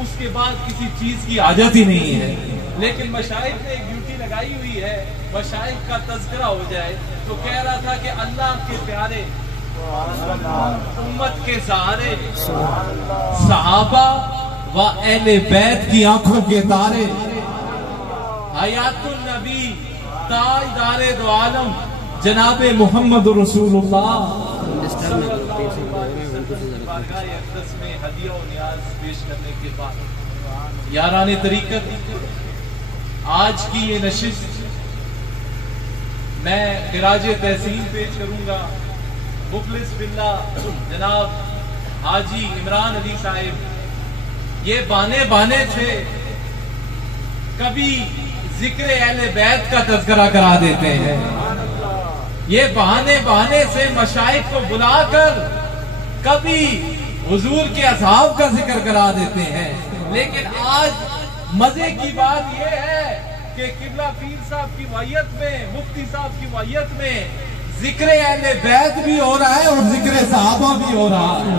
उसके बाद किसी चीज की आदत ही नहीं है। लेकिन मशाइख ने एक ड्यूटी लगाई हुई है, मशाइख का तज़किरा हो जाए तो कह रहा था कि अल्लाह के प्यारे, उम्मत के सहारे, सहाबा व अहले बैत की आंखों के तारे, हयातुन नबी ताजदारे दो आलम जनाबे मोहम्मद रसूलुल्लाह में हदिया और नियाज पेश करने के बाद याराने तरीकत, आज की ये नशिस्त मैं खिराजे तहसीन पेश करूंगा मुखलिस बिल्लाह जनाब हाजी इमरान अली साहिब। ये बाने थे, कभी जिक्र अहले बैत का तज़किरा करा देते हैं, ये बहाने से मशाइख को बुलाकर कभी हुजूर के असहाब का जिक्र करा देते हैं। लेकिन आज मजे की बात यह है कि किबला पीर साहब की मैयत में, मुफ्ती साहब की मैयत में जिक्र अहले बैत भी हो रहा है और जिक्र सहाबा भी हो रहा है।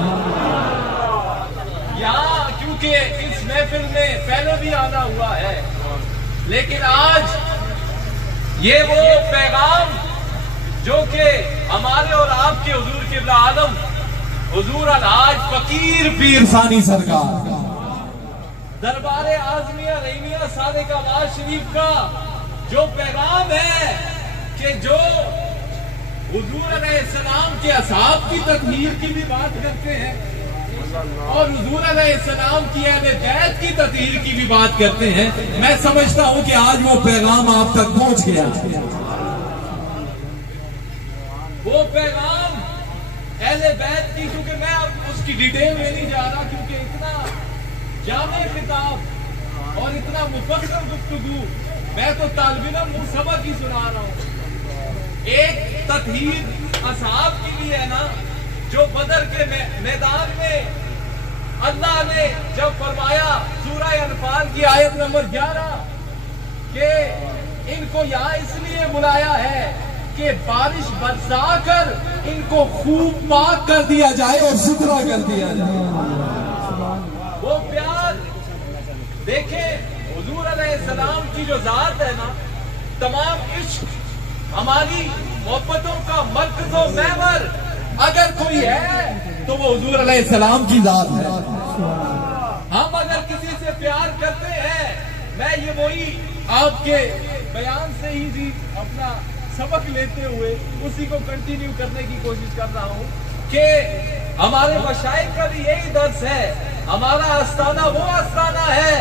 यहाँ क्योंकि इस महफिल में पहले भी आना हुआ है, लेकिन आज ये वो पैगाम जो कि हमारे और आपके हुजूर किबला आलम हुजूर अलहाज फकीर पीर सानी सरकार दरबारे आजमिया रहीमिया सादिका वाज शरीफ का जो पैगाम है कि जो हुजूर अलैहिस्सलाम के असहाब की तकदीर की भी बात करते हैं और हुजूर अलैहिस्सलाम की अहले बैत की तकदीर की भी बात करते हैं। मैं समझता हूं कि आज वो पैगाम आप तक पहुंच गया। वो पैगाम अहले बैत की, क्योंकि मैं अब उसकी डिटेल में नहीं जा रहा, क्योंकि इतना जामे किताब और इतना मुफस्सल गुफ्तगू मैं तो तालिब-इल्म सबक ही सुना रहा हूँ। एक तत्हीर असहाब के लिए है ना, जो बदर के मैदान में अल्लाह ने जब फरमाया सूरह अनफाल की आयत नंबर 11 के इनको यहाँ इसलिए बुलाया है कि बारिश बरसा कर इनको खूब पाक कर दिया जाए और सुथरा कर दिया जाए। वो प्यार देखें, हुजूर अलैहिस्सलाम की जो जात है ना, तमाम इश्क हमारी मोहब्बतों का मरकज़ व महवर अगर कोई है तो वो हुजूर अलैहिस्सलाम की जात है। हम अगर किसी से प्यार करते हैं, मैं ये वही आपके बयान से ही जी अपना सबक लेते हुए उसी को कंटिन्यू करने की कोशिश कर रहा हूँ कि हमारे मशाइख का भी यही दर्स है। हमारा आस्ताना वो आस्ताना है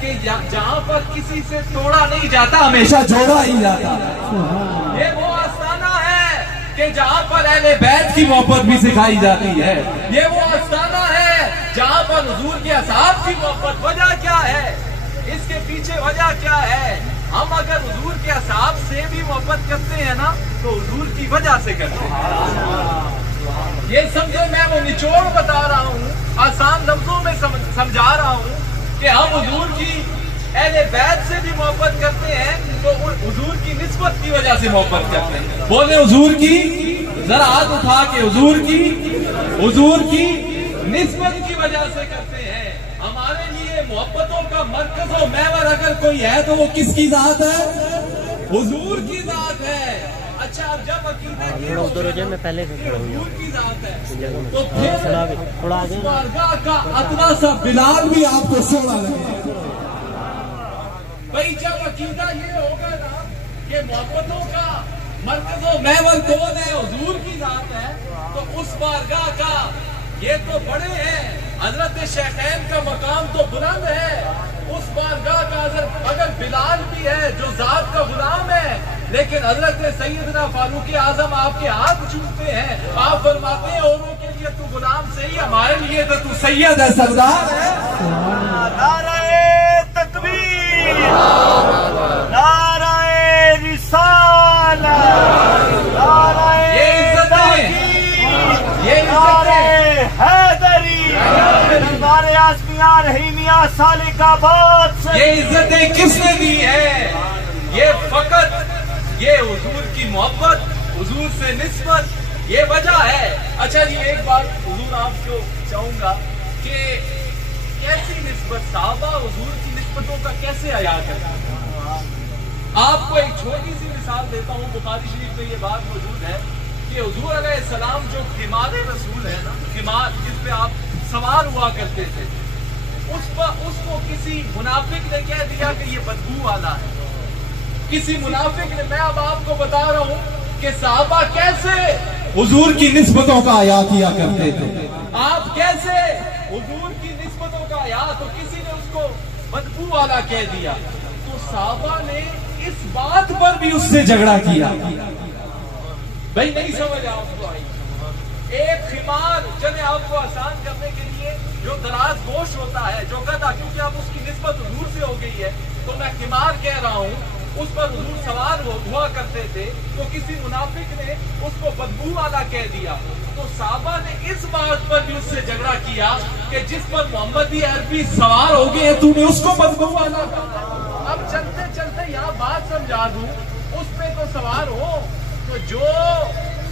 कि जहाँ पर किसी से तोड़ा नहीं जाता, हमेशा जोड़ा ही जाता है। ये वो आस्ताना है कि जहाँ पर अहले बैत की मोहब्बत भी सिखाई जाती है। ये वो आस्ताना है जहाँ पर हुजूर के असहाब की मोहब्बत। वजह क्या है इसके पीछे, वजह क्या है? हम अगर हुजूर के असहाब से भी मोहब्बत करते हैं ना, तो हुजूर की वजह से करते हैं। ये समझो, मैं वो निचोड़ बता रहा हूँ, आसान लफ्जों में समझा रहा हूँ कि हम हुजूर की अहले बैत से भी मोहब्बत करते हैं तो हुजूर की निस्बत की वजह से मोहब्बत करते हैं। बोले हुजूर की, जरा हाथ उठा के, हुजूर की निस्बत की वजह से करते हैं। हमारे लिए मोहब्बतों का मरकज़ व महवर अगर कोई है तो वो किसकी जात है? हुजूर की जात है। अच्छा, अब जब अकीदा की हुजूर की जात है तो फिर बारगाह का अतना सा बिलाल भी आपको सोना लगे। भाई जब अकीदा ये होगा ना कि मोहब्बतों का मरकज़ व महवर कौन है? हुजूर की जात है, तो उस बारगाह का ये तो बड़े हैं, हजरत शेखैन का मकाम तो बुलंद है। उस बारगाह का अगर बिलाल भी है जो जात का गुलाम है, लेकिन हजरत सैयदना फारूक आजम आपके हाथ छूते हैं। आप फरमाते हैं औरों के लिए तू गुलाम सही, हमारे लिए तो तू सैयद है, सरदार है। नारे तकबीर, नारे रिसालत, ये इज्जत हैदरी, दरबारे आज़मिया रहीमिया सालिकाबाद से ये इज्जतें किसने दी है? ये फकत ये हुजूर की मोहब्बत, हुजूर से निस्बत, ये वजह है। अच्छा जी, एक बात हुजूर आपको चाहूंगा कि कैसी निस्बत, साहबा हुजूर की निस्बतों का कैसे हया करते हैं। आपको एक छोटी सी मिसाल देता हूँ, बुखारी शरीफ में ये बात मौजूद है कि हुजूर अलैहिस्सलाम जो खिमार रसूल है ना, खिमार जिस पे आप सवार हुआ करते थे, उसको किसी मुनाफिक ने कह दिया कि ये बदबू वाला है। किसी मुनाफिक ने, मैं अब आपको बता रहा हूँ कि साहबा कैसे हुजूर की निस्बतों का हया किया करते थे। आप कैसे हुजूर की निस्बतों का हया, तो किसी ने उसको बदबू वाला कह दिया, तो साहबा ने इस बात पर भी उससे झगड़ा किया। भाई नहीं समझ आपको आई? एक खिमार जने आपको आसान करने के लिए जो दराज गोश होता है, जो गधा, क्योंकि आप उसकी निस्बत हुजूर से हो गई है, तो मैं खिमार कह रहा हूँ, उस पर हुजूर सवार हुआ करते थे, तो किसी मुनाफिक ने उसको बदबू वाला कह दिया, तो साहबा ने इस बात पर भी उससे झगड़ा किया कि जिस पर मोहम्मदी अरबी सवार हो गए, तूने उसको बदबू वाला कहा। अब चलते चलते यहाँ बात समझा दूं, उस पे तो सवार हो, तो जो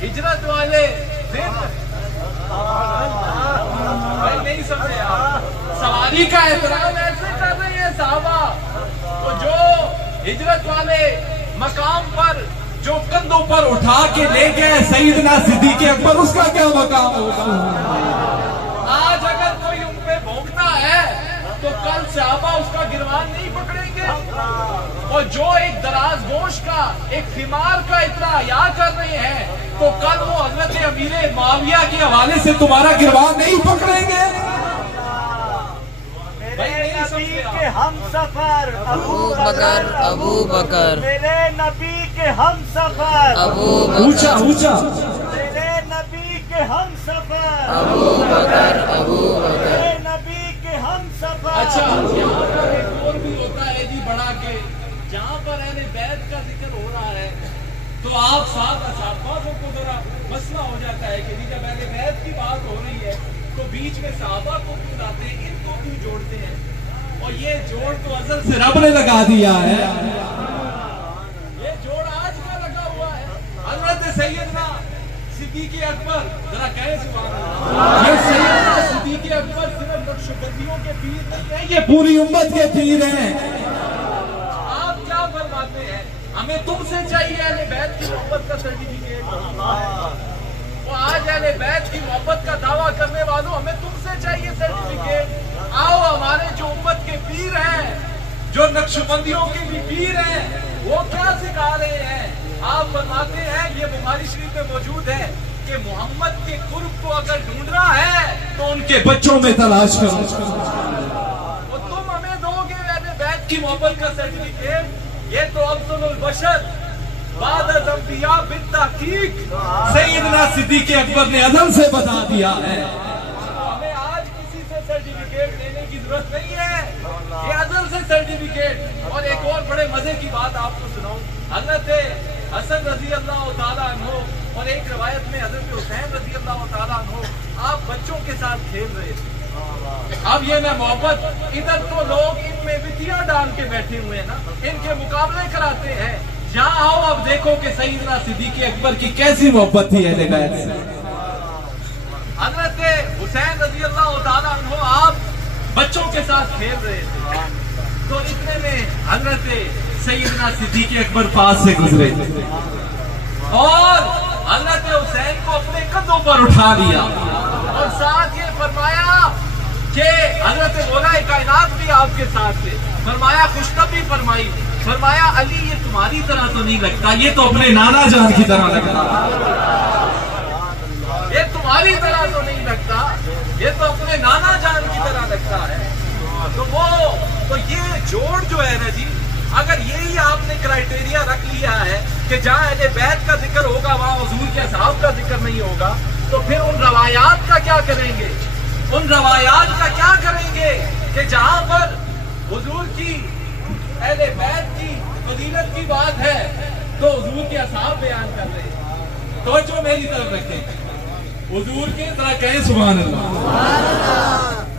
हिजरत वाले दिन, भाई नहीं समझे आप, सवारी का एहतराम ऐसे कर रहे हैं साहबा, तो जो हिजरत वाले मकाम पर जो कंधों पर उठा के ले गए सईदना सिद्दीक़ अकबर, उसका क्या मकाम होगा? आज अगर कोई उन पे भोंकता है तो कल साहबा उसका गिरवान नहीं पकड़ेंगे, और जो एक दराज गोश का, एक खिमार का इतना हया कर रहे हैं, तो कल वो हजरत अमीर मुआविया के हवाले से तुम्हारा गिरवान नहीं पकड़ेंगे। मेरे नबी के हम सफर अबू बकर, अबू बकर, मेरे नबी के हम सफर अबू बकर, ऊंचा ऊंचा, मेरे नबी के हम सफर अबू बकर, अबू बकर, मेरे नबी के हम सफर। अच्छा, यहाँ पर एक और भी होता है जी बढ़ा के, जहाँ पर अहले बैत का जिक्र हो रहा है, तो आप साथ असहाबाओं को जरा मसला हो जाता है कि जब अहले बैत की बात हो रही है तो बीच में सहाबा को क्यों लाते हैं, इनको क्यों जोड़ते हैं? और ये जोड़ तो अज़ल से रब ने लगा दिया है। ये जोड़ आज का लगा हुआ है। हज़रत सैयदना सिद्दीक़ अकबर, जरा कहे सुभान अल्लाह। ये सैयदना सिद्दीक़ अकबर सिर्फ नक्शबंदियों के पीर नहीं है, ये पूरी उम्मत के पीर हैं। आप क्या फरमाते हैं? हमें तुमसे चाहिए अहले बैत की मोहब्बत का सर्टिफिकेट। वो आज अहले बैत की मोहब्बत का दावा करने वालों, हमें तुमसे चाहिए सर्टिफिकेट। आओ, हमारे जो उम्मत के पीर हैं, जो नक्शबंदियों के भी पीर हैं, वो क्या सिखा रहे हैं? आप फरमाते हैं, ये बुखारी शरीफ में मौजूद है कि मोहम्मद के कुर्ब को अगर ढूंढना है तो उनके बच्चों में तलाश करो। तो तुम हमें दोगे अहले बैत की मोहब्बत का सर्टिफिकेट? ये तो अफजलुल बशर बादल अंबिया बित्तहकीक सैयदना सिद्दीक़ अकबर ने अज़ल से बता दिया है। हमें आज किसी से सर्टिफिकेट लेने की जरूरत नहीं है, ये अज़ल से सर्टिफिकेट। और एक और बड़े मजे की बात आपको सुनाऊं, हज़रत हसन रजी अल्लाह तआला अन्हु और एक रिवायत में हज़रत हुसैन रजी अल्लाह तआला अन्हु आप बच्चों के साथ खेल रहे थे। अब ये मैं मोहब्बत, इधर तो लोग इनमें वितियां डाल के बैठे हुए हैं ना, इनके मुकाबले कराते हैं। यहाँ आओ, अब देखो कि सैयदना सिद्दीक़ अकबर की कैसी मोहब्बत थी अहले बैत से। हज़रत हुसैन रज़ी अल्लाह तआला अन्हु आप बच्चों के साथ खेल रहे थे, तो इतने में हज़रत सैयदना सिद्दीक़ अकबर पास से गुजरे और हज़रत हुसैन को अपने कंधों पर उठा लिया और साथ ये फरमाया कि हज़रत मौला कायनात भी आपके साथ थे। फरमाया खुशखबरी फरमाई, फरमाया अली ये तुम्हारी तरह तो नहीं लगता, ये तो अपने नाना जान की तरह लगता, ये तुम्हारी तरह तो नहीं लगता, ये तो अपने नाना जान की तरह लगता है। तो ये जोड़ जो है ना जी, अगर यही आपने क्राइटेरिया रख लिया है कि जहाँ अहले बैत का जिक्र होगा वहाँ हुजूर के असहाब का जिक्र नहीं होगा, तो फिर उन रवायात का क्या करेंगे? उन रवायात का क्या करेंगे कि जहाँ पर हुजूर की अहले बैत की फजीलत की बात है तो हुजूर के असहाब बयान कर रहे हैं। तो जो मेरी तरफ रखें, हुजूर के तरह कहें सुभान अल्लाह।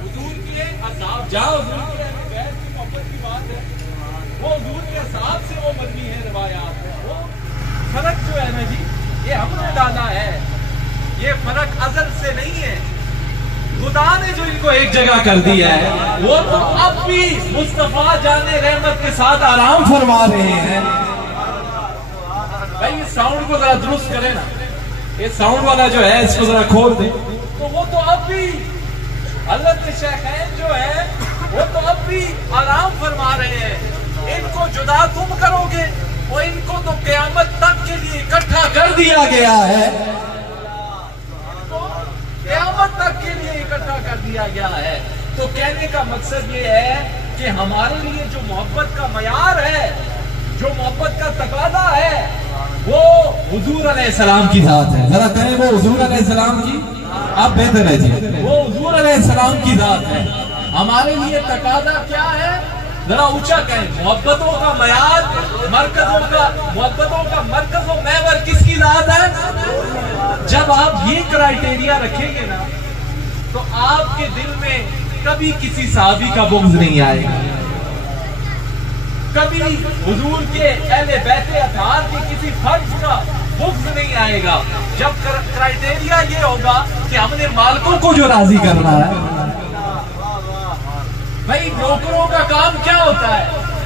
हुजूर के असहाब, जहाँ हुजूर की अहले बैत की मोहब्बत की बात है वो हुजूर के असहाब से वो मदनी है रवायात है। वो फर्क जो है ना जी, ये हमने डाला है, ये फर्क अज़ल से नहीं है, खुदा ने जो इनको एक जगह कर दिया है, वो तो अब भी मुस्तफा जाने रहमत के साथ आराम फरमा रहे हैं। भाई इस साउंड को जरा दुरुस्त करें ना, ये साउंड वाला जो है इसको जरा खोल दे। तो वो तो अब भी हज़रत शेखैन जो है वो तो अब भी आराम फरमा रहे हैं। इनको जुदा तुम करोगे, वो इनको तो क़यामत तक के लिए इकट्ठा कर दिया गया है, क़यामत तक के लिए इकट्ठा कर दिया गया है। तो कहने का मकसद ये है कि हमारे लिए जो मोहब्बत का मयार है, जो मोहब्बत का तकादा है, वो हुजूर अलैहिस्सलाम की जात है। जरा कहें वो हुजूर अलैहिस्सलाम की, आप बेहतर है जी, वो हुजूर अलैहिस्सलाम की जात है। हमारे लिए तकादा क्या है, जरा ऊंचा कहें। मोहब्बतों का मयार, मोहब्बतों का मरकज व महवर किसकी जात है? जब आप ये क्राइटेरिया रखेंगे ना, तो आपके दिल में कभी किसी साहबी का बुग़्ज़ नहीं आएगा, कभी हुजूर के अहले बैते अतार के किसी फर्ज का बुग़्ज़ नहीं आएगा। जब क्राइटेरिया ये होगा कि हमने मालिकों को जो राजी करना है। भाई नौकरों का काम क्या होता है?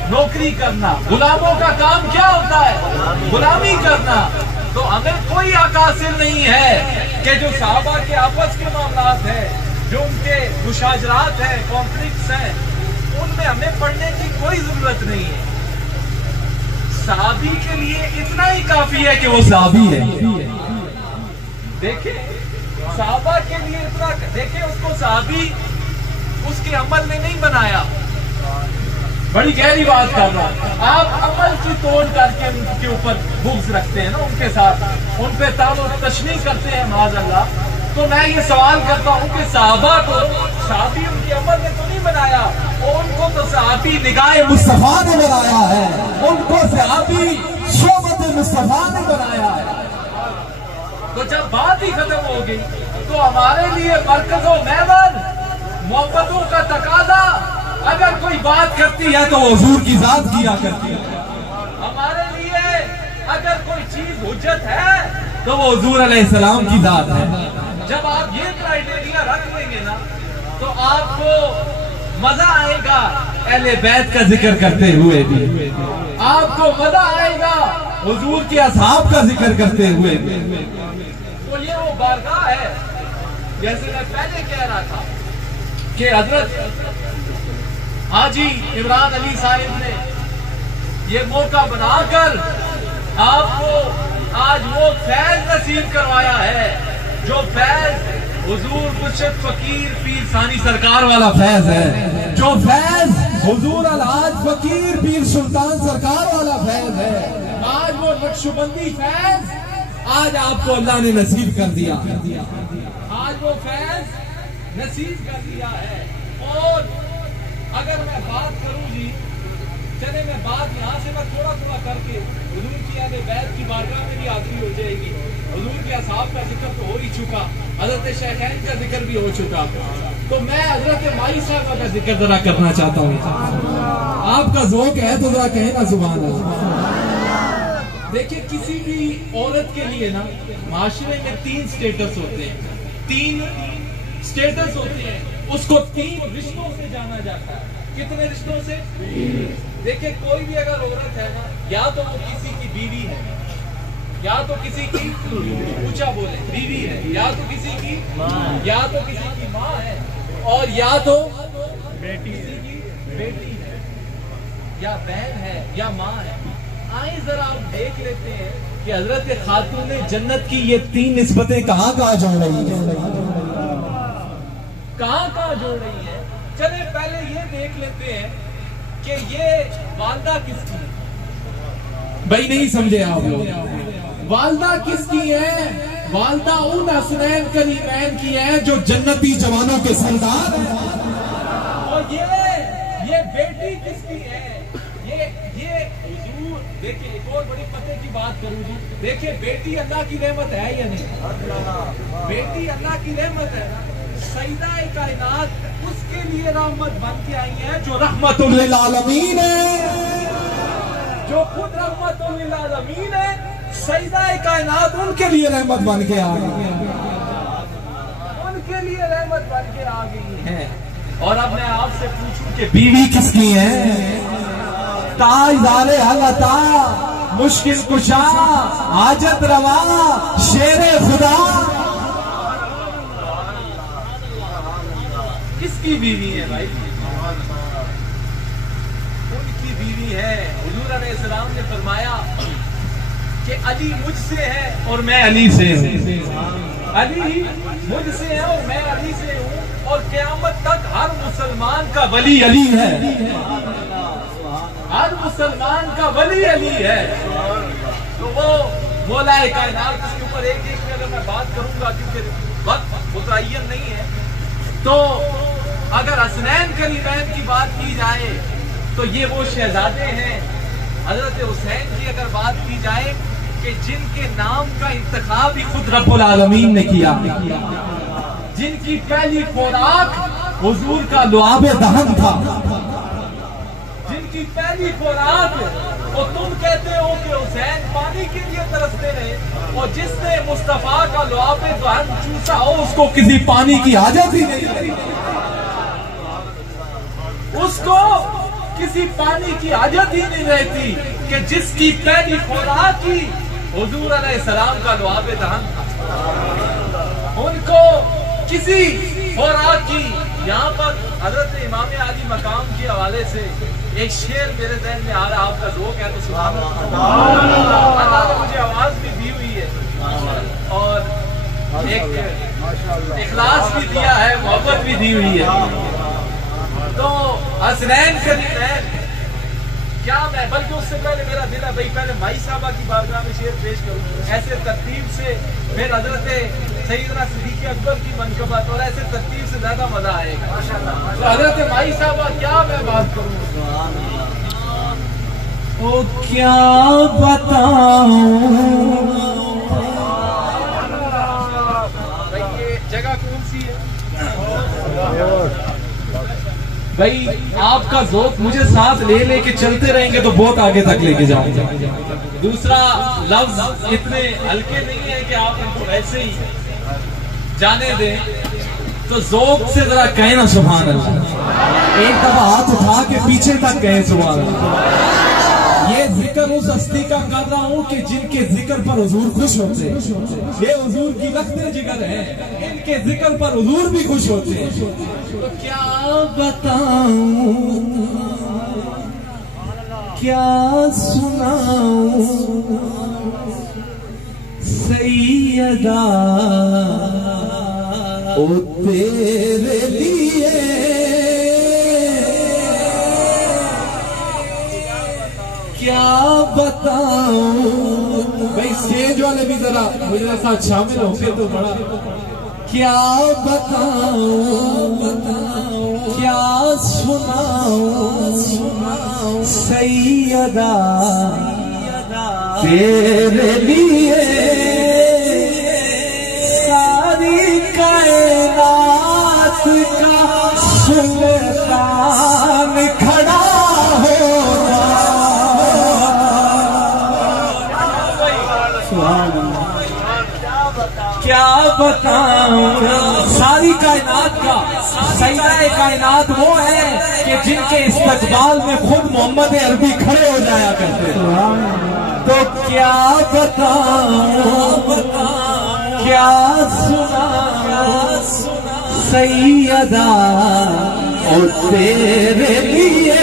नौकरी करना। गुलामों का काम क्या होता है? गुलामी करना। तो हमें कोई हक हासिल नहीं है कि जो साहबा के आपस के मामलात है, जो उनके मुशाजरात हैं, कॉन्फ्लिक्ट्स हैं, उनमें हमें पढ़ने की कोई जरूरत नहीं है। साहबी के लिए इतना ही काफी है कि वो साहबी है। देखिए साहबा के लिए इतना, देखिए उसको साहबी उसके अमल ने नहीं बनाया। बड़ी गहरी बात कर रहा हूं। आप अमल की तोड़ करके उनके ऊपर बुग़्ज़ रखते हैं ना, उनके साथ उन पे तानो तशनी करते हैं माज़अल्लाह। तो मैं ये सवाल करता हूं कि साहबा को साहबी उनके अमल ने तो नहीं बनाया, और उनको तो साहबी निगाहे मुस्तफा ने बनाया है, उनको साहबी शोबत मुस्तफा ने बनाया है। तो जब बात ही खत्म हो गई, तो हमारे लिए मरकज़ो महवर, मोहब्बतों का तकादा, अगर कोई बात करती है तो वो हुजूर की जात किया करती है। हमारे लिए अगर कोई चीज हुज्जत है तो वो हुजूर अलैहिस्सलाम की जात है। जब आप ये क्राइटेरिया रख लेंगे ना, तो आपको मजा आएगा अहले बैत का जिक्र करते हुए भी, आपको मजा आएगा हुजूर के असहाब का जिक्र करते हुए भी। तो ये वो बारगाह है, जैसे मैं पहले कह रहा था कि हजरत हाजी इमरान अली साहिब ने ये मौका बनाकर आपको आज वो फैज नसीब करवाया है, जो फैज हुजूर मुर्शिद फकीर पीर सानी सरकार वाला फैज है, जो फैज हुजूर अलहाज फकीर पीर सुल्तान सरकार वाला फैज है। आज वो नक्शबंदी फैज आज आपको अल्लाह ने नसीब कर दिया, आज वो फैज नसीब कर दिया है। और अगर मैं बात करूं जी, चले मैं बात यहाँ से मैं थोड़ा थोड़ा करके हुजूर की अहले बैत की बारगाह में भी आखिरी हो जाएगी। हुजूर के असहाब का जिक्र तो हो ही चुका, हजरत शेखैन का जिक्र भी हो चुका, तो मैं हजरत माई साहबा का जिक्र जरा करना चाहता हूँ। आपका ज़ौक़ है तो जरा कहें ना सुभान अल्लाह। देखिए किसी भी औरत के लिए ना माशरे में 3 स्टेटस होते हैं, 3 स्टेटस होते हैं। उसको 3 रिश्तों से जाना जाता है। कितने रिश्तों से? देखिए कोई भी अगर औरत है ना, या तो वो किसी की बीवी है, या तो किसी की, ऊंचा बोले, बीवी है, या तो किसी की, या तो किसी की माँ है, और या तो किसी की बेटी है, या बहन है, या माँ है। आए जरा आप देख लेते हैं कि हजरत खातून जन्नत की ये 3 निस्बतें कहाँ कहाँ जोड़ रही है, कहाँ कहाँ जोड़ रही है। चले पहले ये देख लेते हैं कि ये वालदा किसकी है। भाई नहीं समझे आप लोग, वालदा किसकी है? वालदा उन हसनैन करीमैन की है जो जन्नती जवानों के सरदार हैं। और ये बेटी किसकी है? ये हुजूर, देखिए एक और बड़ी पते की बात करूं जी, देखिए बेटी अल्लाह की रहमत है या नहीं? बेटी अल्लाह की रहमत है। सईदा-ए कायनात उसके लिए रहमत बन के आई है जो रहमतुल लिल आलमीन है, जो खुद रहमतुल लिल आलमीन है। सईदा-ए कायनात उनके लिए रहमत बन के आ गई, उनके लिए रहमत बन के आ गई हैं। और अब मैं आपसे पूछूं कि बीवी किसकी है? ताजदारे हलता, मुश्किल कुशा, हाजत रवा, शेरे खुदा, किसकी बीवी है भाई? उनकी बीवी है। हुजूर अलैहिस्सलाम ने फरमाया कि अली मुझसे है और मैं अली से हूँ। अली मुझसे है और मैं अली से हूँ, और क़यामत तक हर मुसलमान का वली अली है। हर मुसलमान का वली अली है। तो वो मौलाए कायनात, इसके ऊपर एक एक में अगर मैं बात करूंगा क्योंकि वक्त मुतय्यन नहीं है, तो अगर हसनैन करीमैन की बात की जाए तो ये वो शहजादे हैं। हजरत हुसैन की अगर बात की जाए कि जिनके नाम का इंतखाब ही खुद रब्बुल आलमीन ने किया, जिनकी पहली खुराक हुजूर का लुआब दहन था, जिनकी पहली खुराक, और तुम कहते हो कि हुसैन पानी के लिए तरसते रहे, और जिसने मुस्तफा का लुआब दहन चूसा हो उसको किसी पानी की हाजत ही नहीं, उसको किसी पानी की हाजत ही नहीं रहती कि जिसकी पहली खुराक ही हुजूर अलैहिस्सलाम का लुआब दहन था। उनको किसी खुराक की, यहाँ पर हजरत इमाम आली मकाम के हवाले से एक शेर मेरे ज़हन में आ रहा, आपका ज़ौक़ है तो सुभान अल्लाह। अल्लाह ने मुझे आवाज भी दी हुई है और एक इखलास भी दिया है, मोहब्बत भी दी हुई है। तो हसनैन करीमैन, क्या मैं, बल्कि उससे पहले मेरा दिल है भाई पहले माई साहबा की बारगाह में शेर पेश करूं, ऐसे तरतीब से फिर हजरत सैयदना सिद्दीक़ अकबर की मनक़बत, और ऐसे तरतीब से ज्यादा मजा आएगा। तो हजरत माई साहबा, क्या मैं बात करूं, ओ क्या बताऊं, भाई ये जगह कौन सी है भाई? आपका ज़ौक़ मुझे साथ ले लेके चलते रहेंगे तो बहुत आगे तक लेके जाऊंगा। दूसरा लफ्ज इतने हल्के नहीं है कि आप इनको ऐसे ही जाने दें, तो ज़ौक़ से जरा कहें ना सुभान अल्लाह। एक दफा हाथ उठा के पीछे तक गए सुभान अल्लाह। ये जिक्र उस हस्ती का कर रहा हूँ कि जिनके जिक्र पर हुजूर खुश होते हैं। ये हुजूर की लख्ते जिगर है, इनके जिक्र पर हुजूर भी खुश होते हैं। तो क्या बताऊं, क्या सुनाऊं, सैयदा ओ तेरे लिए क्या बताऊं। भाई स्टेज वाले भी जरा मुझे साथ शामिल होंगे तो बड़ा। क्या बताऊं, क्या सुनाऊं, सैयदा तेरे लिए सारी कायनात का सुल्तान खड़ा होगा। क्या बताऊं, सारी कायनात का सैयदा कायनात वो है कि जिनके इस्तकबाल में खुद मोहम्मद अरबी खड़े हो जाया करते। तो क्या बताऊं, क्या सुनाऊं, सैयदा और तेरे लिए,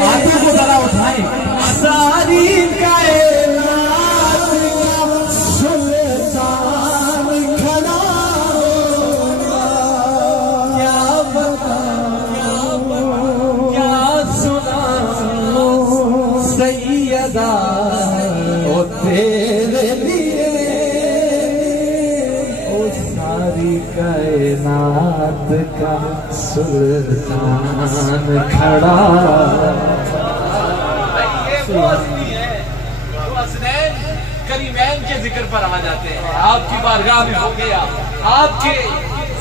हाथों को जरा उठाएं, सारी कायनात का सुल्तान खड़ा होगा। क्या बताऊं, क्या सुनाऊं, सैयदा और तेरे लिए, ओ सारी कायनात का सुल्तान खड़ा। वो हस्ती है जो हसनैन करीमैन के जिक्र पर आ जाते हैं, आपकी बारगाह में हो गया, आपके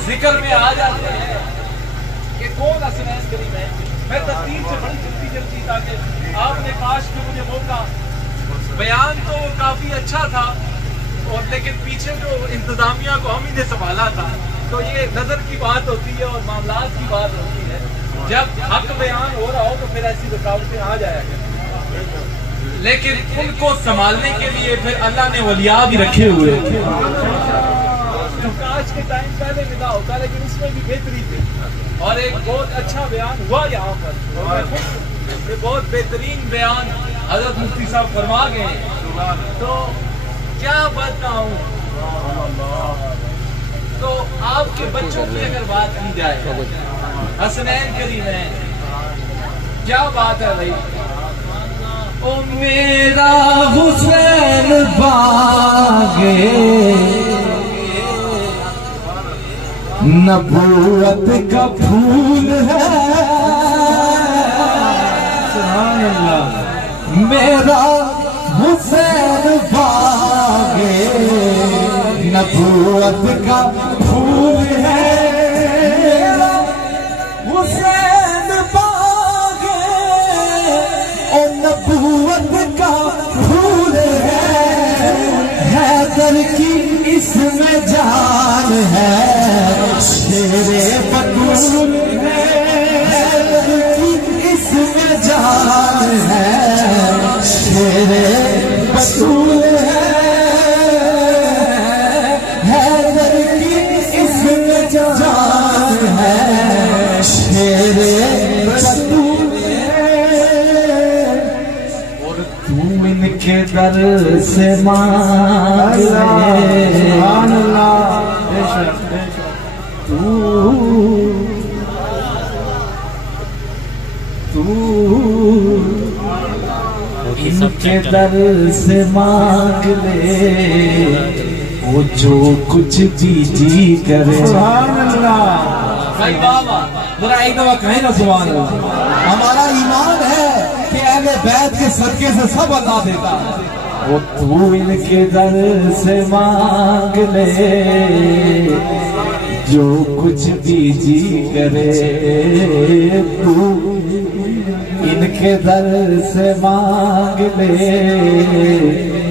जिक्र में आ जाते हैं कि कौन हसनैन करीमैन। मैं तरतीब से बड़ी जल्दी ताकि आपने काश के मुझे मौका, बयान तो काफी अच्छा था और लेकिन पीछे जो इंतजामिया को हम ही ने संभाला था। तो ये नजर की बात होती है और मामलात की बात होती है। जब हक बयान हो रहा हो तो फिर ऐसी रुकावटें आ जाएगा, लेकिन उनको संभालने के लिए फिर अल्लाह ने वलिया भी रखे हुए थे। आज के टाइम पहले विदा होता, लेकिन उसमें भी बेहतरी थी और एक बहुत अच्छा बयान हुआ यहाँ पर। ये बहुत बेहतरीन बयान हजरत मुफ्ती साहब फरमा गए। तो क्या बताऊं, तो आपके बच्चों की अगर बात की जाए, हसनैन करीमैन, क्या बात है भाई। ओ मेरा हुसैन बागे नबूवत का फूल है, सुभान अल्लाह। मेरा हुसैन बागे नबूवत का फूल है, मेरा हुसैन बागे ओ नबूवत का फूल है। हैदर की इसमें जान है, शेरे बतूल है। हैदर की इसमें जान है, शेरे बतूल है। हैदर की इसमें जान है, शेरे बतूल है। और तू इनके दर से मांग ले, इनके दर से मांग ले, वो जो कुछ भी जी करे। भाई बाबा जरा एक दफा कहें ना सुभान अल्लाह। हमारा ईमान है कि अहले बैत के सदके से सब अल्लाह देता है। वो तू इनके दर से मांग ले, जो कुछ भी जी करे। तू इनके दर से मांग ले,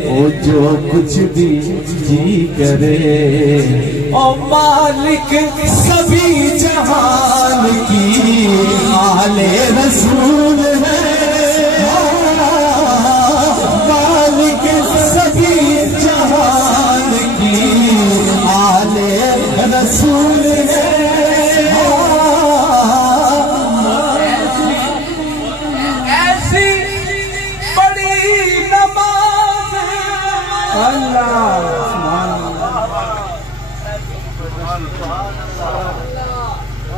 वो जो कुछ भी जी करे। ओ मालिक सभी जहान की आले रसूल है, मालिक सभी जहान की आले रसूल है। ऐसी बड़ी नमाज अल्लाह,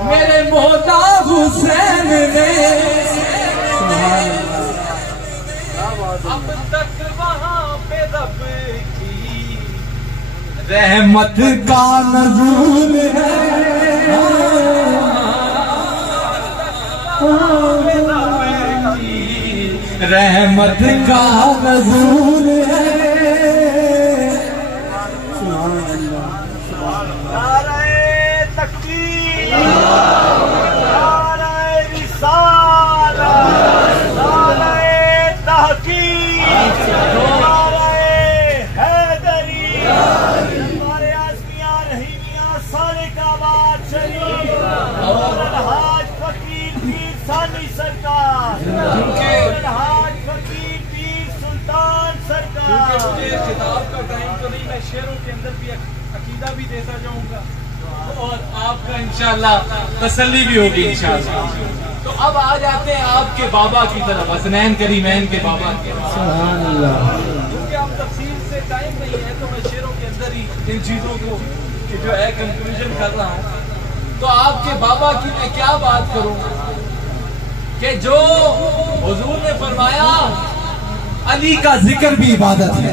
मेरे मौला हुसैन ने अब तक वहाँ पे रब की रहमत का नज़ूल है। रहमत का नज़ूल है। नारे तकबीर, नारे रिसालत, नारे तहकीक, नारे हैदरी, नारे आसमिया रहीमिया सालिकाबाद शरीफ और अलहाज फकीर पीर सानी सरकार, और अलहाज फकीर पीर सुल्तान सरकार। मुझे किताब का टाइम तो नहीं, मैं शेरों के अंदर भी अकीदा भी देता जाऊंगा और आपका इंशाल्लाह तसल्ली भी होगी इंशाल्लाह। तो अब आ जाते हैं आपके बाबा की तरफ, हसनैन करीमैन के बाबा की तरफ। क्योंकि आप तफसील से टाइम नहीं है तो मैं शेरों के अंदर ही इन चीजों को जो है कंक्लूजन कर रहा हूँ। तो आपके बाबा की मैं क्या बात करूँ कि जो हुजूर ने फरमाया अली का जिक्र भी इबादत है।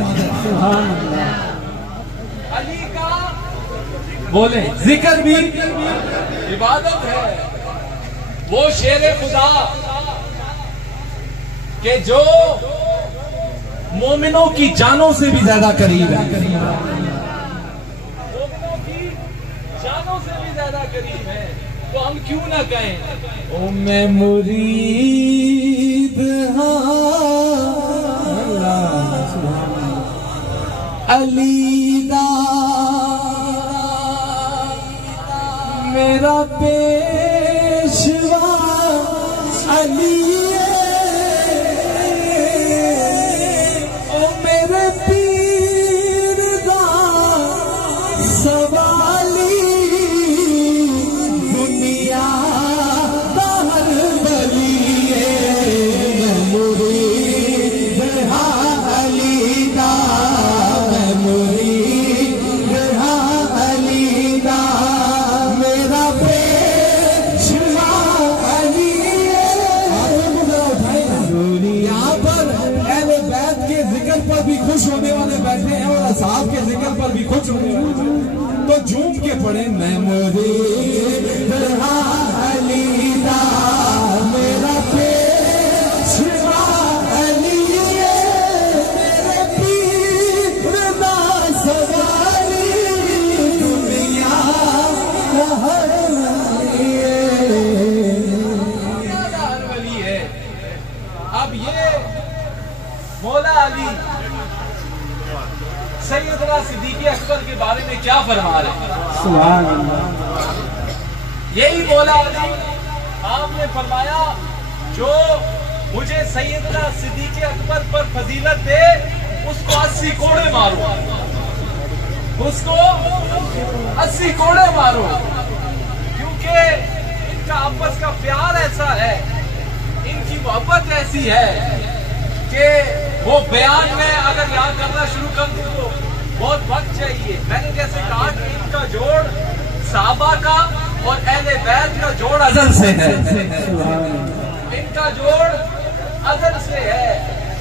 अली का बोले जिक्र भी इबादत है। वो शेर खुदा कि जो मोमिनों की जानों से भी ज्यादा करीब है। मोमिनों की जानों से भी ज्यादा करीब है। तो हम क्यों ना कहें ओ मैं मुरीद हाँ अली मेरा पेशवा अली ओ मेरे पीर दा सवाली दुनिया दा हर बली मैं मुरीद हाँ अली दा मैं मुरीद हाँ अली दा मेरा पेशवा अली यहाँ पर अहले बैत के जिक्र पर भी खुश होने वाले बैठे हैं और असहाब के जिक्र पर भी खुश होने वाले हैं। तो झूम के पढ़े मैं मुरीद हाँ अली दा मेरा पेशवा अली मेरे पीर दा सवाली दुनिया हर वली है। अब ये मौला अली सैयदना सिद्दीक़ अकबर के बारे में क्या फरमा रहे हैं? यही मौला अली आपने फरमाया जो मुझे सैयदना सिद्दीक़ अकबर पर फजीलत दे उसको 80 कोड़े मारो, उसको 80 कोड़े मारो, क्योंकि इनका आपस का प्यार ऐसा है, इनकी मोहब्बत ऐसी है कि वो बयान में अगर याद करना शुरू कर दूं तो बहुत वक्त चाहिए। मैंने जैसे कहा कि इनका जोड़ साहबा का और अहले बैत का जोड़ अज़ल से है, इनका जोड़ अज़ल से है।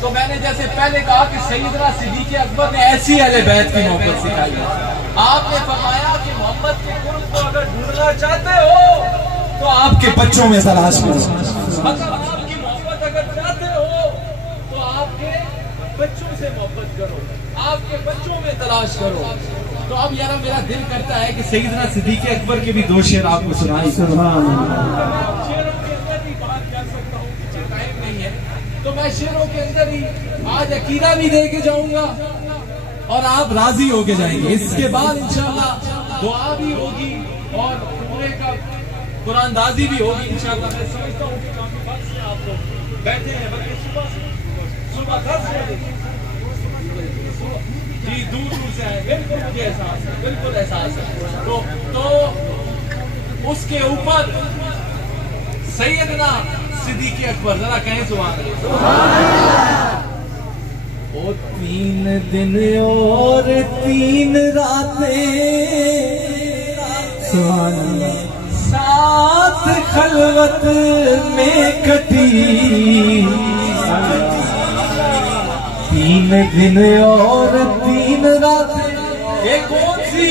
तो मैंने जैसे पहले कहा कि सैयदना सिद्दीक़ अकबर ने ऐसी अहले बैत की मोहब्बत सिखाई है। आपने फरमाया कि मोहम्मद के कुर्ब को अगर ढूंढना चाहते हो तो आपके बच्चों में तलाश करो। मतलब आपकी मोहब्बत अगर चाहते हो तो आपके बच्चों से मोहब्बत करो, आपके बच्चों में तलाश करो। तो अब यार मेरा दिल करता है कि सैयदना सिद्दीक़ अकबर के भी दो शेर आपको सुनाई। शेरों के अंदर ही बात कर सकता हूँ, पीछे टाइम नहीं है, तो मैं शेरों के अंदर ही आज अकीदा भी दे के जाऊंगा और आप राजी होके जाएंगे। इसके बाद इंशाल्लाह दुआ भी होगी और पूरे का कुरानदाजी भी होगी इंशाल्लाह। मैं समझता हूँ कि काफी वक्त से आप लोग बैठे हैं, बल्कि सुबह 10 बजे जी दूर दूर से आए, बिल्कुल मुझे एहसास है, बिल्कुल एहसास है। तो उसके ऊपर सैयदना सिद्दीक़ अकबर जरा कहें सुभान अल्लाह। ओ 3 दिन और 3 रातें सुभान अल्लाह साथ खलवत में कटी, 3 दिन और 3 रातें। ये कौन सी?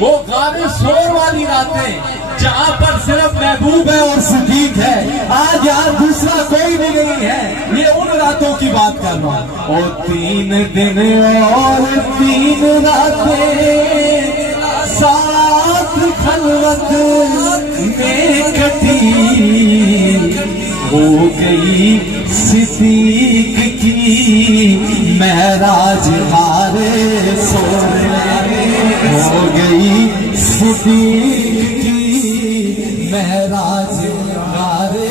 वो गाने शोर वाली रातें जहाँ पर सिर्फ महबूब है और सिद्दीक है। आज यार दूसरा कोई भी नहीं है, ये उन रातों की बात कर रहा हूँ। और 3 दिन और 3 रातें साथ खलवत में कटी, हो गई सिद्दीक की महराज हारे सोने, हो गई सिद्दीक की महराज हारे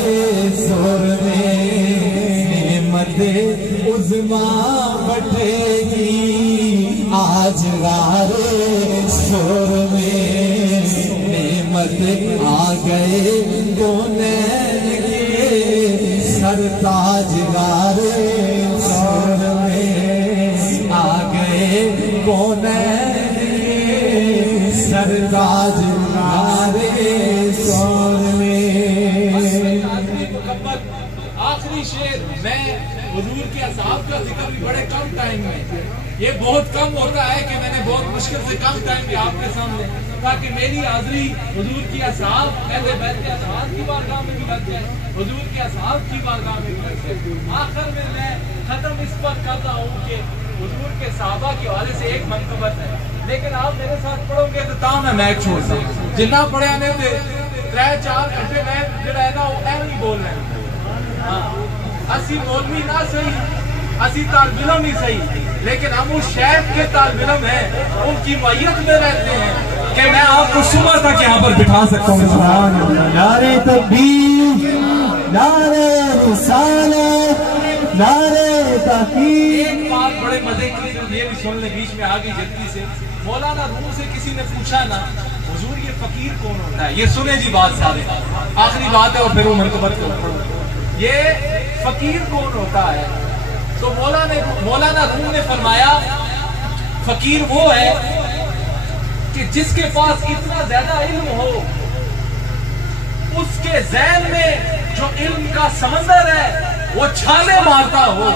जोर में, मदे उज़्मा बटेगी आज हारे शोर में, नेमत आ गए गोनैन के सरताज गारे शोर में, आ गए गोनैन के सरताज गारे शोर में। आखिरी शेर, मैं हुजूर के असहाब का जिक्र भी बड़े कम टाइम में, ये बहुत कम होता है कि मैंने बहुत मुश्किल से कम टाइम में आपके सामने, ताकि मेरी हाजिरी हुजूर की असहाब अहले बैत के असहाब की बारगाह में भी लग जाए, हुजूर के असहाब की बारगाह में भी लग जाए। आखिर में मैं खत्म इस पर कर रहा हूँ कि हुजूर के सहाबा के हवाले से एक मनकबत है, लेकिन आप मेरे साथ पढ़ोगे तो तां मैं मैक छोड़ दूं जिन्ना पढ़िया ने 3-4 घंटे मैं जरा है ना वो नहीं बोल रहे। असी मौलवी ना सही, असी तालिब इल्म ही सही, लेकिन हम उस शैख के तालिब इल्म हैं, उनकी मैयत में रहते हैं, कि मैं आपको सुबह तक यहाँ पर बिठा सकता हूँ। नारे तकबीर, नारे रिसालत, नारे तहकीक। एक बात बड़े मजे की ये भी सुन ले, बीच में आ गई जल्दी से। मौलाना रूम से किसी ने पूछा ना, हुजूर ये फकीर कौन होता है? ये सुने जी बात सारे, आखिरी बात है और फिर वो मनकबत को, ये फकीर कौन होता है? तो मौलाना रूम ने फरमाया फकीर वो है कि जिसके पास इतना ज्यादा इल्म हो, उसके ज़हन में जो इल्म का समंदर है वो छाले मारता हो,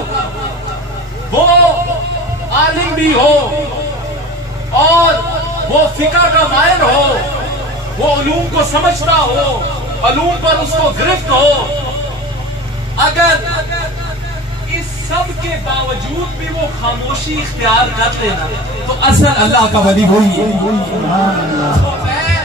वो आलिम भी हो और वो फिका का माहिर हो, वो उलूम को समझता हो, उलूम पर उसको गिरफ्त हो। अगर इस सब के बावजूद भी वो खामोशी इख्तियार कर लेना तो असल अल्लाह का वली वही है। तो मैं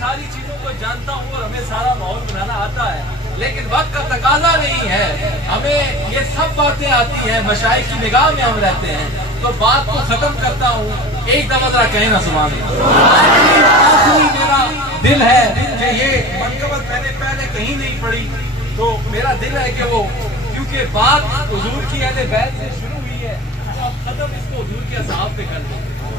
सारी चीजों को जानता हूँ और हमें सारा माहौल बनाना आता है, लेकिन वक्त का तकाजा नहीं है। हमें ये सब बातें आती हैं, मशाइख की निगाह में हम रहते हैं। तो बात को खत्म करता हूँ, एक दफा जरा कहें ना सुभान अल्लाह। आखिरी मेरा दिल है कि ये मनकबत मैंने पहले कहीं नहीं पढ़ी, तो मेरा दिल है कि वो, क्योंकि बात हुजूर की अहले बैत से शुरू हुई है, तो अब खत्म इसको हुजूर के असहाब पे कर देते हैं,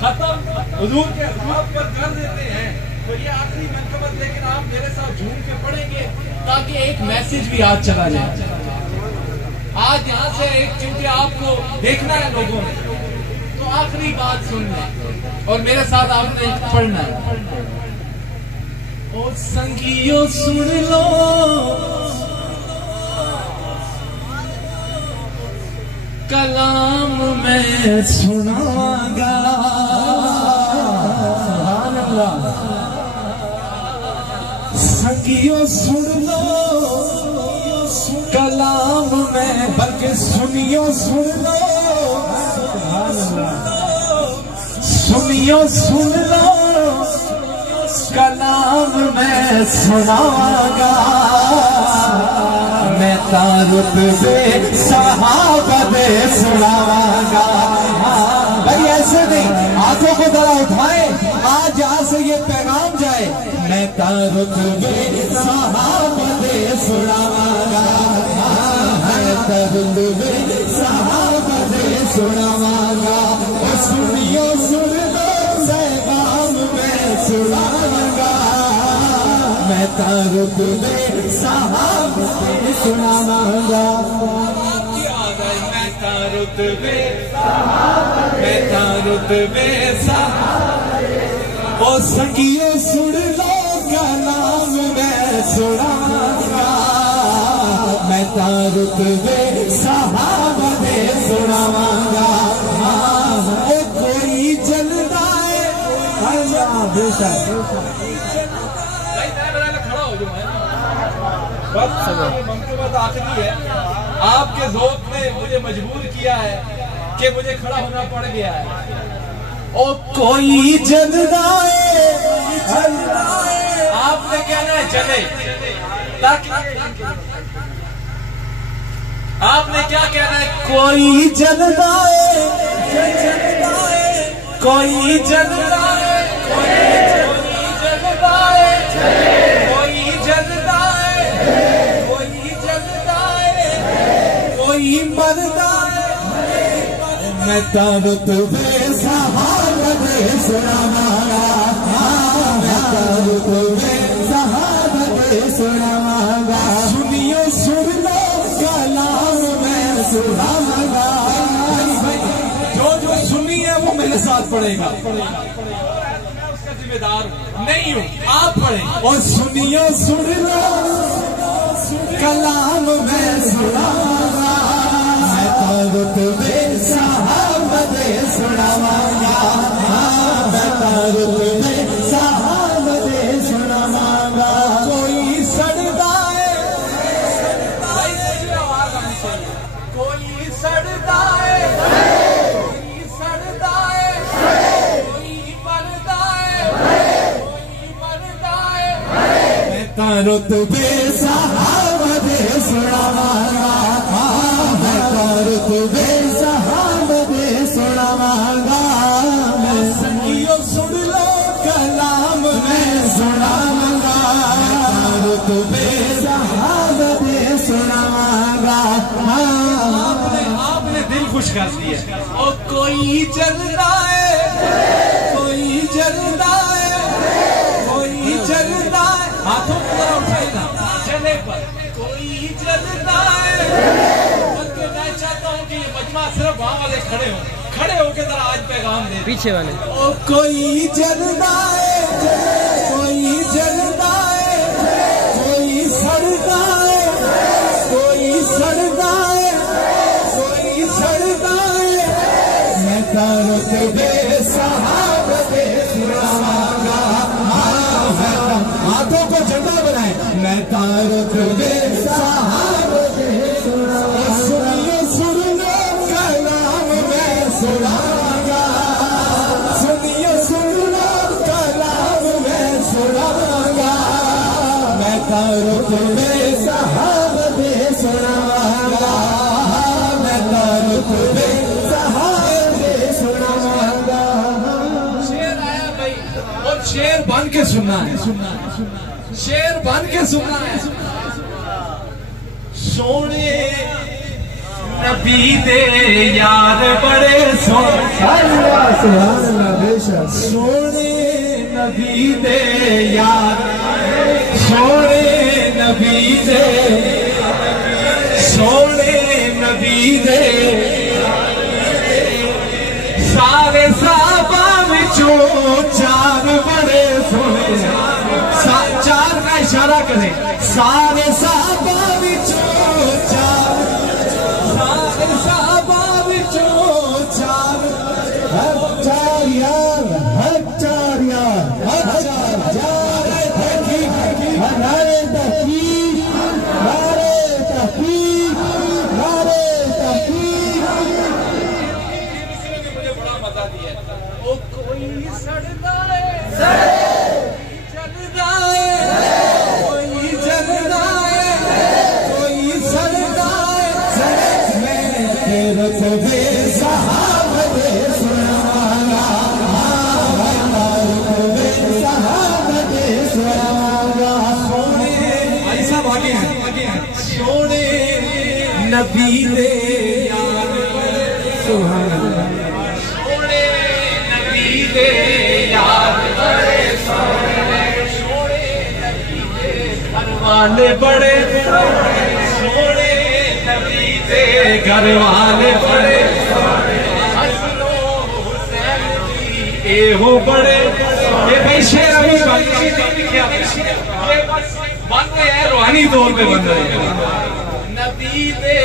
खत्म हुजूर के असहाब पर कर देते हैं। तो ये आखिरी मनकबत, लेकिन आप मेरे साथ झूम के पढ़ेंगे ताकि एक मैसेज भी आज चला जाए। आज यहाँ से एक, क्योंकि आपको देखना है लोगों ने, तो आखिरी बात सुनना और मेरे साथ आपने पढ़ना है। ओ संगियो सुन लो, कलाम मैं सुनाऊंगा। संगियो सुन लो, कलाम में, बल्कि सुनियो सुन लो, सुनियो सुन लो, कलाम मैं सुनाऊंगा। मैं रुतबे सहाबा दे सुनाऊंगा। भाई ऐसे नहीं, आंखों को जरा उठाए, आज यहाँ से ये पैगाम जाए। मैं रुतबे सहाबा दे सुनाऊंगा, मैं रुतबे सहाबा दे सुनाऊंगा। सुनियो सुन लो, पैगाम मैं सुनाऊंगा। मैं रुतबे सहाबा दे सुनाऊंगा। मैं रुतबे ओ सखियो सुन लो, कलाम मैं सुनाऊंगा। मैं रुतबे सहाबा दे सुनाऊंगा। ओ कोई जलदा है, खड़ा हो जो बस आखिरी है। आपके ज़ौक़ ने मुझे मजबूर किया है कि मुझे खड़ा होना पड़ गया है। ओ कोई जलदा है, आपने कहना है चले, ताकि आपने क्या कहना है? कोई जलदा है, कोई जलदा है, कोई जलदा है, कोई जलदा है, कोई जलदा है, कोई मरदा है। मैं रुतबे सहाबा दे सुनाऊंगा। मैं रुतबे सहाबा दे सुनाऊंगा। सुनियो सुन लो, कलाम मैं सुनाऊंगा। जो सुनी है वो मेरे साथ पढ़ेगा, मैं उसका जिम्मेदार नहीं हूँ, आप पढ़ें। और सुनियो सुन लो, कलाम मैं सुनाऊंगा। मैं रुतबे सहाबा दे सुनाऊंगा। मैं रुतबे सहाबा दे सुनाऊंगा। कोई सड़दा है, कोई सड़दा है, कोई सड़दा है, कोई मरदा है, कोई मरदा है। मैं रुतबे सहाबा दे सुनाऊंगा। मैं रुतबे सहाबा दे सुनाऊंगा। मैं खुश कर दिया। ओ कोई जलता है, कोई जलता है, कोई जलता है, हाथों को जरा उठाएगा चले पर कोई जलता है। बल्कि मैं चाहता हूँ कि ये मजमा सिर्फ वहाँ वाले खड़े होके जरा आज पैगाम दे पीछे वाले। ओ कोई जलता है, कोई जलता है, कोई सड़ता है, कोई सड़ता है, कोई सड़ता है। मैं तारों के बेसहाब पे सुनाऊंगा, हाथों को झंडा बनाए। मैं तारों के बेसहाब पे सुनाऊंगा, सुनिए सुनिए कलाम मैं सुनाऊंगा, सुनिए सुनिए कलाम मैं सुनाऊंगा। मैं तारों के बेसहाब पे सुनाऊंगा, मैं तारों के बेसहाब पे सुनाऊंगा। शेर आया भाई और शेर बन के सुनना है, शेर बन के सुनना है। सोने नबी दे यार बड़े सोने नबी दे यार, सोने नबी दे, सोने नबी दे सारे साहबा विचों चार बड़े सोने, चार का इशारा करें, सारे साहबा विचों चार, सारे साहबा विचों चार, चार यार, चार यार, नारे तकबीर, नारे तकबीर, नारे तकबीर, नारे तकबीर। मुझे बड़ा मजा दिया। ओ कोई सड़ता है, जलता है, कोई जलता है, कोई सड़ता है। मैं तेरे को बेसहाब दे सुनाऊंगा, बेसहाब दे सुनाऊंगा। सोने ऐसा बाकी है, सोने नबी दे यार सुभान अल्लाह, सोने नबी दे यार बड़े सोने, सोने नबी दे घर वाले बड़े सोने, नबी दे घर वाले बड़े हसनो हुसैन भी एहो बड़े। ये भाई शेर अभी ये बस बन गए हैं, रूहानी तौर पे बन रहे हैं। नबी दे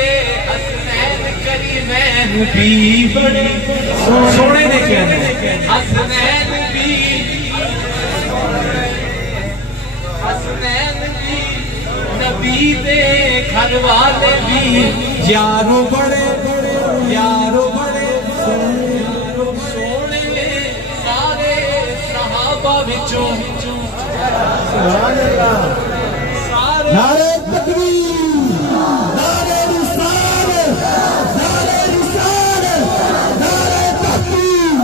हसनैन करीमैन भी बड़े सोने ने क्या है, हसनैन भी, हसनैन भी, नबी दे घर वाले भी यारो बड़े, यारो बड़े सोने सारे सहाबा विचों नारे तकबीर, नारे रिसालत, नारे रिसालत, नारे तकबीर।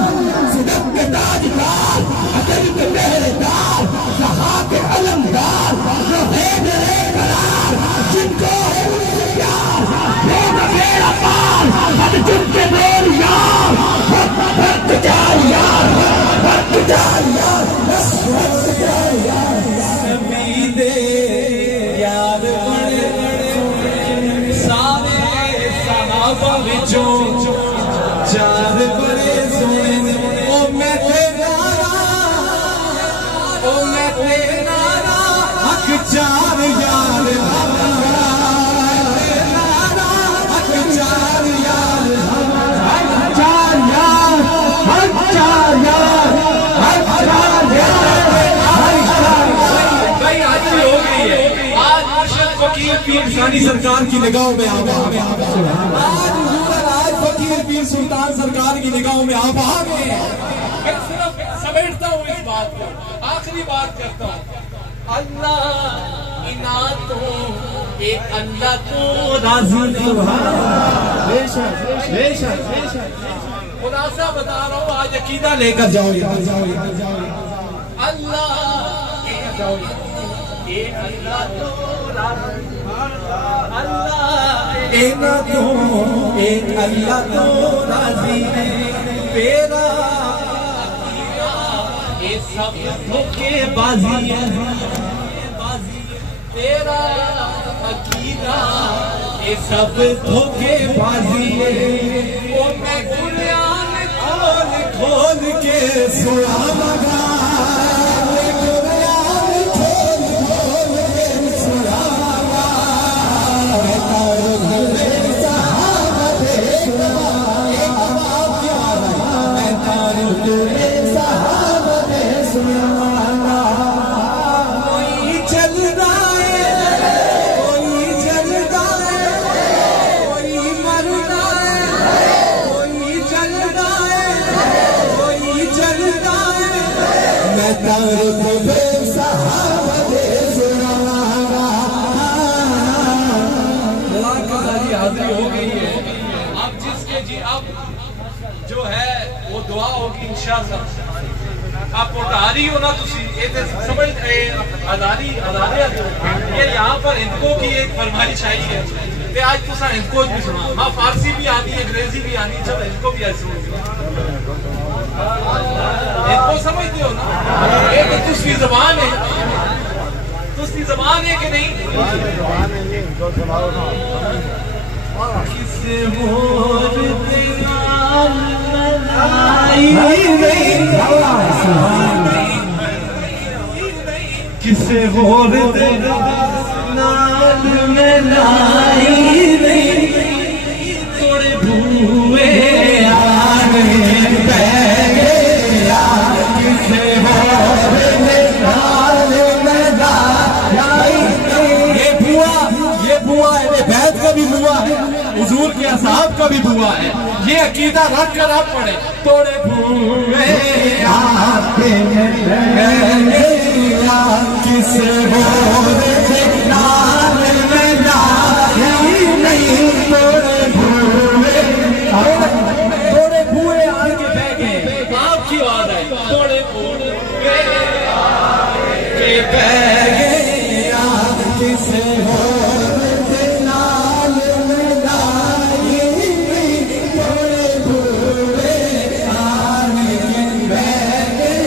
सिदक के ताजदार, अदल के पहरेदार, सहा के अलमदार, जो है मेरे करार, जिनको है मुझसे प्यार, वो न मेरा पार, हद जिनके मेर यार, वक्त जाए यार, वक्त जाए यार, वक्त जाए यार। नबी दे यार बड़े बड़े सारे सहाबा विचों चार बड़े सोने। ओ मैं तेरा, ओ मैं तेरा हक चार यार, हक चार यार, हक चार यार, हक चार यार, हक चार यार। भाई आज भी हो गई है, आज मुर्शिद फकीर पीर सानी सरकार की निगाहों में आप आ गए, आज फकीर पीर सुल्तान सरकार की निगाहों में आप आ गए। मैं सिर्फ समेटता हूँ इस बात को, आखिरी बात करता हूँ। अल्लाह इनातों के अल्लाह को राजी नहीं, खुलासा बता रहा हूँ, आज अकीदा लेकर जाओ, अल्लाह अल्लाह ना तो एक अल्लाह तो राजी है, तेरा ये सब धोखेबाजी है, तेरा अकीदा ये सब धोखेबाजी है। वो मैं कुरान खोल खोल के सुनाऊंगा, जो है वो दुआ होगी इंशाअल्लाह। आप उठारी हो ना तुसी ये समझ अदारी ये यहाँ पर इनको की एक फरमाइश आई है कि आज तुसा इनको भी सुना। हाँ फारसी भी आनी है, अंग्रेजी भी आनी, चलो इनको भी ऐसे इनको समझते हो ना, ये तो तुसी जबान है, तुसी जबान है कि नहीं? किसे मोर किसे और नाल में लाई नहीं, थोड़े भूए आने बैगे यार, किसे और नाल में लाई नहीं। ये बुआ है, बैत का भी बुआ है, हुजूर के असहाब का भी बुआ है। ये अकीदा रख कर आप पढ़े, थोड़े भूए आते किसे और नाल में लाई नहीं, थोड़े भूए आके बह गए। आपकी आवाज है, थोड़े भूए आके बह गए किसे और नाल में लाई नहीं, थोड़े भूए आके बह गए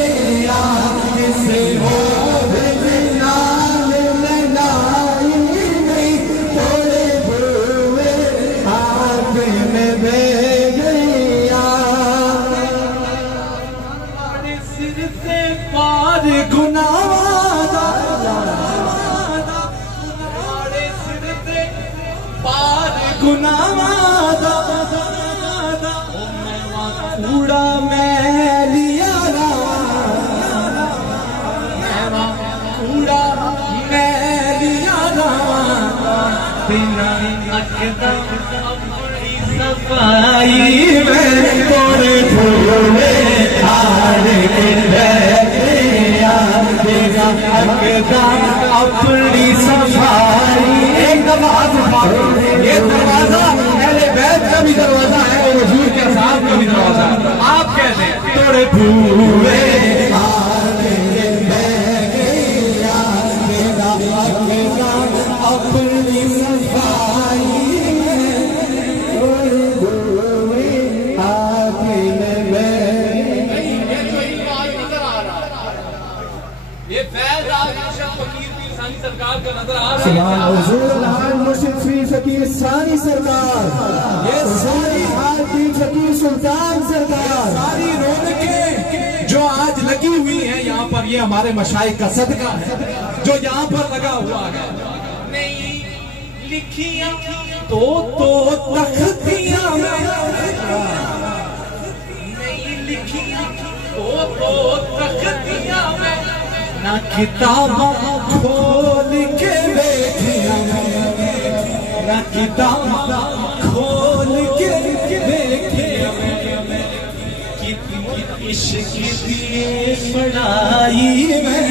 किसे और नाल में लाई नहीं, थोड़े भूए आके में बह गया। सिर से पार गुनाहगार, पार गुनाहगार कूड़ा मैं लिया कूड़ा मैं लिया बिना अकदम अपनी सफाई में तोड़े भूले हार के बिना अकदम अपनी सफाई। एक दफा ये दरवाजा अहले बैत का भी दरवाजा है और हुजूर के असहाब का भी दरवाजा है। आप कहते हैं थोड़े भूले अपनी सफाई ये फैज आज फकीर पीर सानी सरकार का नजर आ रहा है। हुजूर मुर्शिद पीर फकीर सानी सरकार, ये सारी पीर फकीर सुल्तान सरकार, सारी रौनकें जो आज लगी हुई हैं यहाँ पर, ये हमारे मशाइख का सदका है जो यहाँ पर लगा हुआ है। नहीं लिखियां तो तख्तियां नहीं लिखियां तो तख्तियां में ना किताबा खोल के देखिया, ना किताबा खोल के देखिया, कितनी इश्क की पढ़ाई में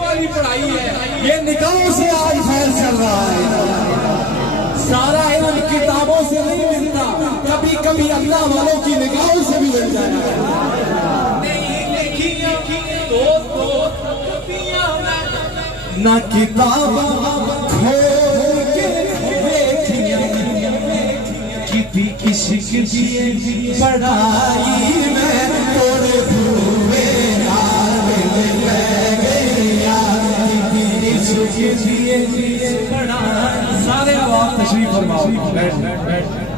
वाली पढ़ाई है, ये निकाहों से आज फैल चल रहा है। सारा इल्म किताबों से नहीं मिलता, कभी कभी अल्लाह वालों की निगाहों से भी मिल जाएगा। ना किताब खोल के देखिया किती इश्क की पढ़ाई में तोड़े धुए यार मिल गया किती इश्क की पढ़ाई। सारे आवाज तशरीफ फरमाओ। बैठ बैठ बैठ